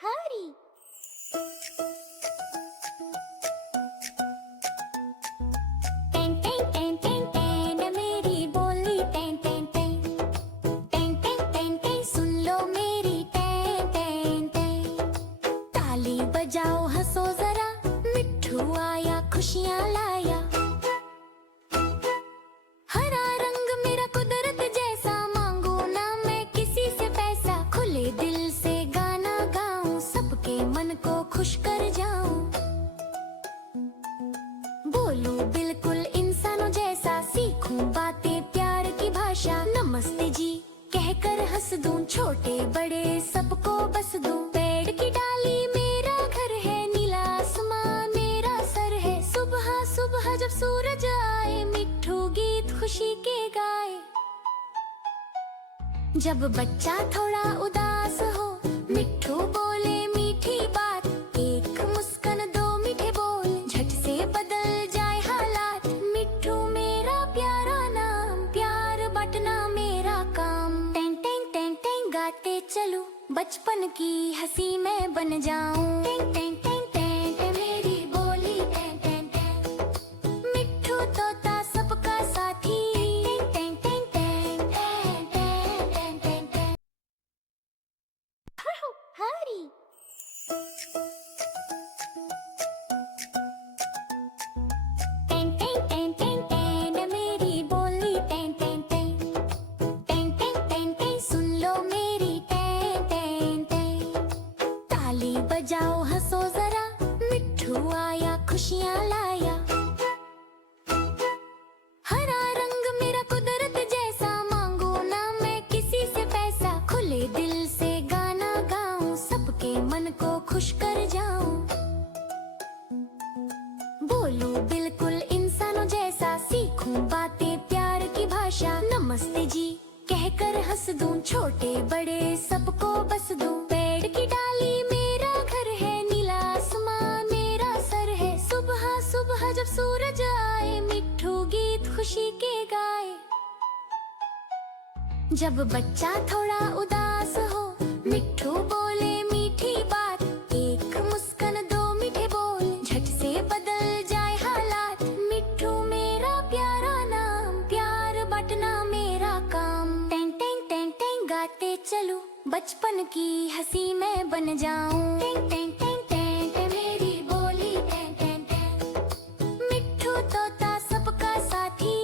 हरी। टें टें टें टें टें मेरी बोली टें टें टें टें टें टें टें सुन लो मेरी टें टें टें। ताली बजाओ हंसो जरा, मिट्ठू आया खुशियाँ लाया। हरा रंग मेरा कुदरत जैसा, मांगू ना मैं किसी से पैसा। खुले दिल से गाना गाऊं, सबके मन को खुश कर जाऊं। बोलूं बिल्कुल इंसानों जैसा, सीखूं बातें प्यार की भाषा। नमस्ते जी कहकर हंस दूं, छोटे बड़े सबको बस दूं। पेड़ की डाली मेरा घर है, नीला आसमान मेरा सर है। सुबह सुबह जब सूरज आए, मिट्ठू गीत खुशी के गाए। जब बच्चा थोड़ा उदास हो, मिट्ठू बोले मीठी बात। एक मुस्कान दो मीठे बोल, झट से बदल जाए हालात। मिट्ठू मेरा प्यारा नाम, प्यार बांटना मेरा काम। टें टें टें टें गाते चलूं, बचपन की हंसी मैं बन जाऊं। टें टें टें टें टें मेरी बोली टें टें टें। मिट्ठू तोता सबका साथी। टें टें टें टें टें टें टें टें। हरी। टें टें टें टें टें मेरी बोली टें टें टें टें टें टें टें सुन लो मेरी टें टें टें। ताली बजाओ हंसो जरा, मिट्ठू आया खुशियाँ लाया। हरा रंग मेरा कुदरत जैसा, मांगू ना मैं किसी से पैसा। खुले दिल से गाना गाऊं, सबके मन को खुश कर जाऊं। बोलूं बिल्कुल इंसानों जैसा, सीखूं बातें प्यार की भाषा। नमस्ते जी कहकर हंस दूं, छोटे बड़े सबको बस दूं। पेड़ की डाली मेरा घर है, नीला आसमान मेरा सर है। सुबह सुबह जब सूरज आए, मिट्ठू गीत खुशी के गाए। जब बच्चा थोड़ा उदास हो, मिट्ठू बोले मीठी बात। एक मुस्कान दो मीठे बोल, झट से बदल जाए हालात। मिट्ठू मेरा प्यारा नाम, प्यार बांटना मेरा काम। टें टें टें टें गाते चलूं, बचपन की हंसी मैं बन जाऊं। टें टें टें टें टें मेरी बोली टें टें टें। मिट्ठू तोता सबका साथी।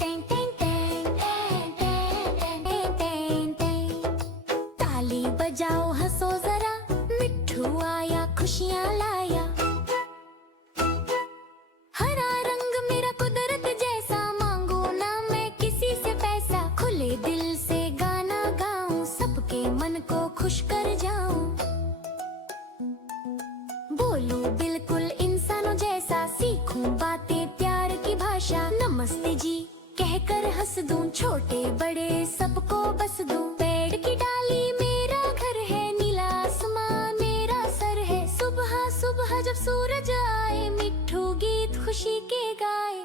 टें टें टें टें टें टें टें टें। ताली बजाओ हंसो जरा, मिट्ठू आया खुशियाँ लाया। हरा रंग मेरा कुदरत जैसा, मांगू ना मैं किसी से पैसा। खुले दिल से गाना गाऊं, सबके मन को खुश कर जाऊं। बोलूं बिल्कुल इंसानों जैसा, सीखूं बातें प्यार की भाषा। नमस्ते जी कहकर हंस दूं, छोटे बड़े सबको बस दूं। पेड़ की डाली मेरा घर है, नीला आसमान मेरा सर है। सुबह सुबह जब सूरज आए, मिट्ठू गीत खुशी के गाए।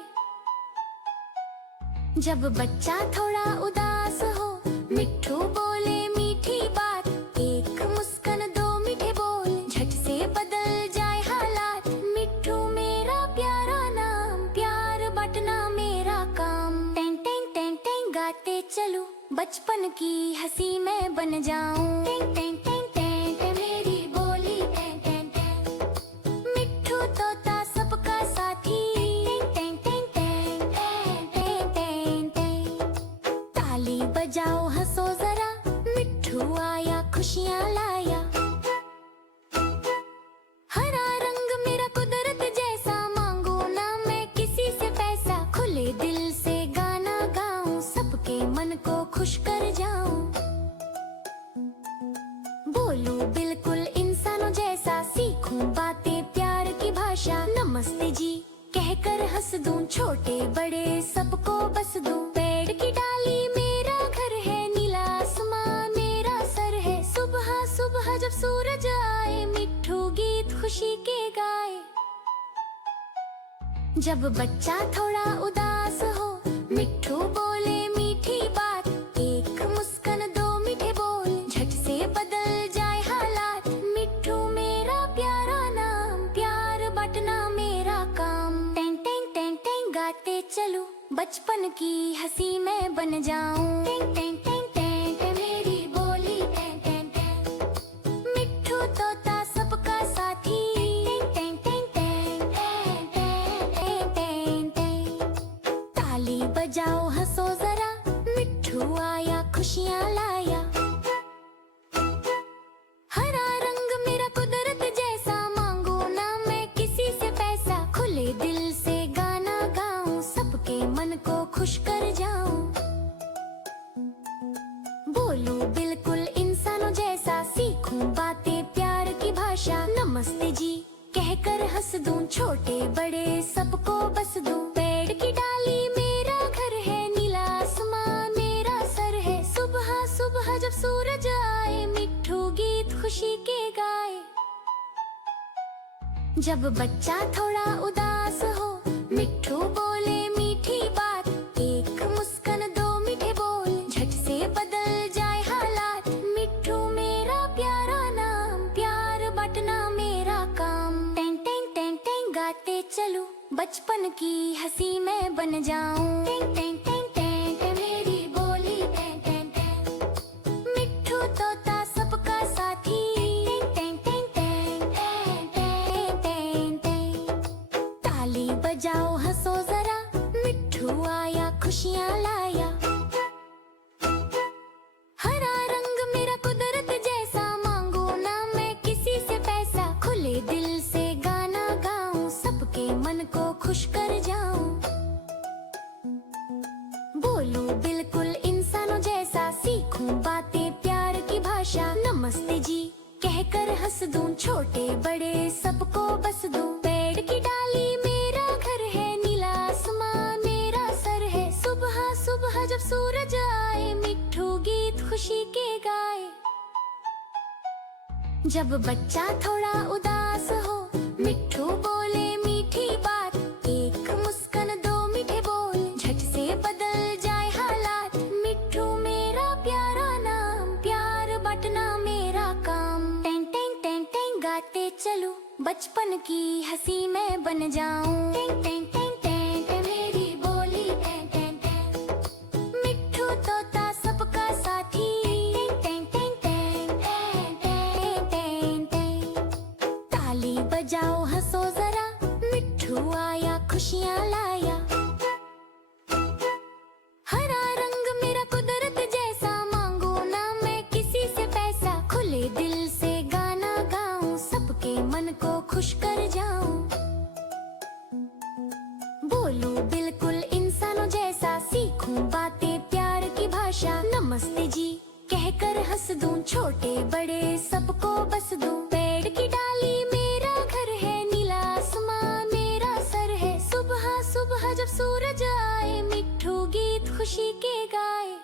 जब बच्चा थोड़ा उदास हो, मिट्ठू बोले मीठी बात। एक मुस्कान दो मीठे बोल, झट से बदल जाए हालात। मिट्ठू मेरा प्यारा नाम, प्यार बांटना मेरा काम। टें टें टें टें गाते चलूं, बचपन की हंसी मैं बन जाऊं। टें टें टें टें टें मेरी बोली टें टें टें। मिट्ठू तोता सबका साथी। टें टें टें टें टें टें टें। ताली बजाओ हंसो जरा, मिट्ठू आया खुशियाँ लाया। हरा रंग मेरा कुदरत जैसा, मांगू ना मैं किसी से पैसा। खुले दिल से गाना गाऊं, सबके मन को खुश कर जाऊं। बोलूं बिल्कुल इंसानों जैसा, सीखूं बातें प्यार की भाषा। नमस्ते जी कहकर हंस दूं, छोटे बड़े सबको बस दूं। पेड़ की डाली मेरा घर है, नीला आसमान मेरा सर है। सुबह सुबह जब सूरज आए, मिट्ठू गीत खुशी के गाए। जब बच्चा थोड़ा उदास हो, मिट्ठू बोले मीठी बात। एक मुस्कान दो मीठे बोल, झट से बदल जाए हालात। मिट्ठू बचपन की हंसी मैं बन जाऊं। टें टें टें टें टें मेरी बोली टें टें टें। मिट्ठू तोता सबका साथी। टें टें टें टें टें टें टें टें। ताली बजाओ हंसो जरा, मिट्ठू आया खुशियाँ लाया। हरा रंग मेरा कुदरत जैसा, मांगू ना मैं किसी से पैसा। खुले दिल से गाना गाऊं, सबके मन को खुश कर जाऊं। बोलूं बिल्कुल इंसानों जैसा, सीखूं बातें प्यार की भाषा। नमस्ते जी कहकर हंस दूं, छोटे बड़े सबको बस दूं। पेड़ की डाली मेरा घर है, नीला आसमान मेरा सर है। सुबह सुबह जब सूरज आए, मिट्ठू गीत खुशी के गाए। जब बच्चा थोड़ा उदास हो, मिट्ठू बोले मीठी बात। एक मुस्कान दो मीठे बोल, झट से बदल जाए हालात। मिट्ठू मेरा प्यारा नाम, प्यार बांटना मेरा काम। टें टें टें टें गाते चलूं, बचपन की हंसी मैं बन जाऊं। टें टें टें टें टें मेरी बोली टें टें टें। मिट्ठू तोता सबका साथी। टें टें टें टें टें टें टें। ताली बजाओ हंसो जरा, मिट्ठू आया खुशियाँ लाया। हरा रंग मेरा कुदरत जैसा, मांगू ना मैं किसी से पैसा। खुले दिल से गाना गाऊं, सबके मन को खुश कर जाऊं। बोलूं बिल्कुल इंसानों जैसा, सीखूं बातें प्यार की भाषा। नमस्ते जी कहकर हंस दूं, छोटे बड़े सबको बस दूं। पेड़ की डाली मेरा घर है, नीला आसमान मेरा सर है। सुबह सुबह जब सूरज आए, मिट्ठू गीत खुशी के गाए। जब बच्चा थोड़ा उदास हो, मिट्ठू बोले मीठी बात। एक मुस्कान दो मीठे बोल, झट से बदल जाए हालात। मिट्ठू मेरा प्यारा नाम, प्यार बांटना मेरा काम। टें टें टें टें गाते चलूं, बचपन की हंसी मैं बन जाऊं। टें टें टें टें टें मेरी बोली टें टें टें। मिट्ठू तोता सबका साथी। टें टें टें टें टें टें टें। ताली बजाओ हंसो जरा, मिट्ठू आया खुशियाँ लाया। हरा रंग मेरा कुदरत जैसा, मांगू ना मैं किसी से पैसा। खुले दिल से गाना गाऊं, सबके मन को खुश कर जाऊं। बोलूं बिल्कुल इंसानों जैसा, सीखूं बातें प्यार की भाषा। नमस्ते जी कहकर हंस दूं, छोटे बड़े सबको बस दूं। पेड़ की डाली मेरा घर है, नीला आसमान मेरा सर है। सुबह सुबह जब सूरज आए, मिट्ठू गीत खुशी के गाए।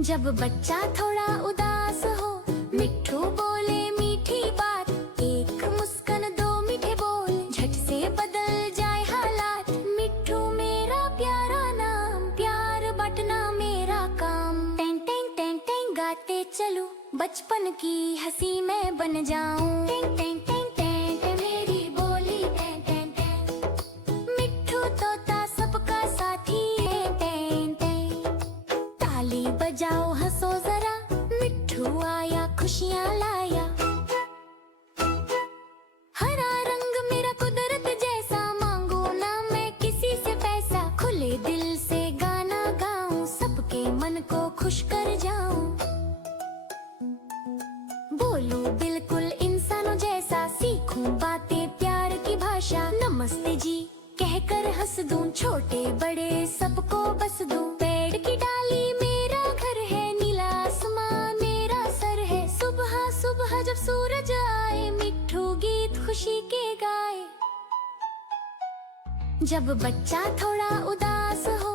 जब बच्चा थोड़ा उदास हो, मिट्ठू बोले मीठी बात। एक मुस्कान दो मीठे बोल, झट से बदल जाए हालात। मिट्ठू मेरा प्यारा नाम, प्यार बांटना मेरा काम। टें टें टें टें गाते चलूं, बचपन की हंसी मैं बन जाऊं। टें टें टें टें टें मेरी बोली टें टें टें। मिट्ठू तोता सबका साथी। टें टें टें। ताली बजाओ हंसो जरा, मिट्ठू आया खुशियाँ लाया। हरा रंग मेरा कुदरत जैसा, मांगू ना मैं किसी से पैसा। खुले दिल से गाना गाऊं, सबके मन को खुश कर जाऊं। बोलूं बिल्कुल इंसानों जैसा, सीखूं बातें प्यार की भाषा। नमस्ते जी कहकर हंस दूं, छोटे बड़े सबको बस दूं। पेड़ की डाली मेरा घर है, नीला आसमान मेरा सर है। सुबह सुबह जब सूरज आए, मिट्ठू गीत खुशी के गाए। जब बच्चा थोड़ा उदास हो,